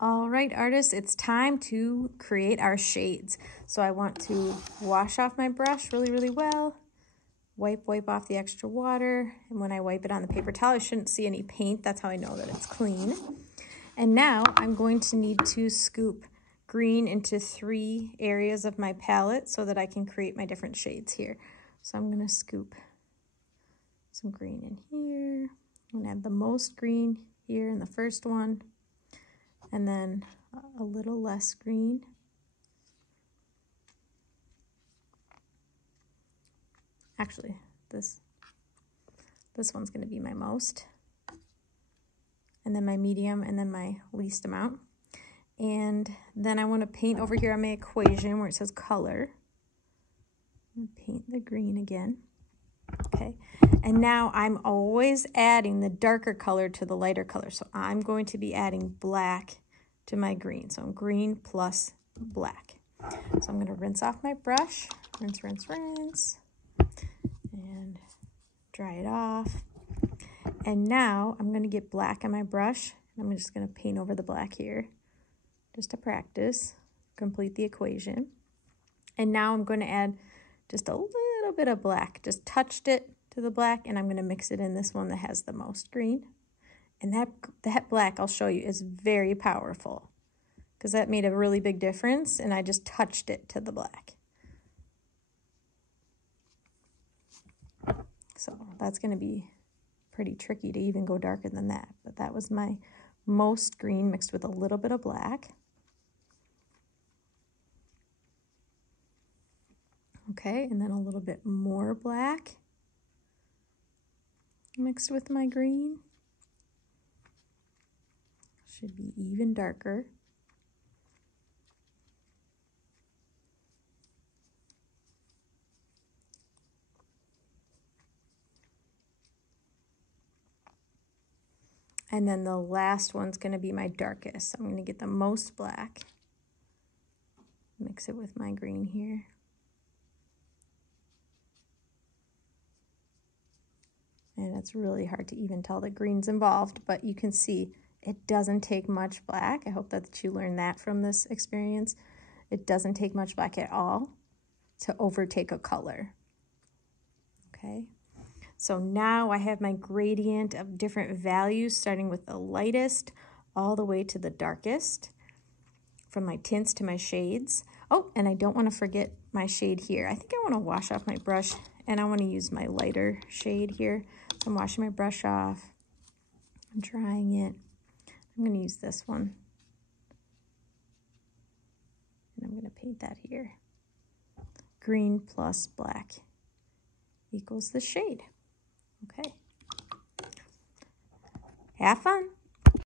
All right, artists, it's time to create our shades. So I want to wash off my brush really, really well. Wipe off the extra water. And when I wipe it on the paper towel, I shouldn't see any paint. That's how I know that it's clean. And now I'm going to need to scoop green into 3 areas of my palette so that I can create my different shades here. So I'm gonna scoop some green in here. I'm gonna add the most green here in the first one, and then a little less green. Actually, this one's gonna be my most, and then my medium, and then my least amount. And then I want to paint over here on my equation where it says color. I'm gonna paint the green again. Okay, and now I'm always adding the darker color to the lighter color. So I'm going to be adding black to my green. So I'm green plus black. So I'm going to rinse off my brush, rinse, and dry it off. And now I'm going to get black on my brush. I'm just going to paint over the black here just to practice, complete the equation. And now I'm going to add just a little bit of black, just touched it to the black, and I'm going to mix it in this one that has the most green. And that black, I'll show you, is very powerful because that made a really big difference, and I just touched it to the black. So that's going to be pretty tricky to even go darker than that, but that was my most green mixed with a little bit of black. Okay, and then a little bit more black mixed with my green. Should be even darker. And then the last one's going to be my darkest. I'm going to get the most black, mix it with my green here. And it's really hard to even tell the green's involved, but you can see it doesn't take much black. I hope that you learned that from this experience. It doesn't take much black at all to overtake a color. Okay, so now I have my gradient of different values, starting with the lightest all the way to the darkest, from my tints to my shades. Oh, and I don't want to forget my shade here. I think I want to wash off my brush, and I want to use my lighter shade here. So I'm washing my brush off, I'm drying it. I'm going to use this one, and I'm going to paint that here. Green plus black equals the shade. Okay. Have fun.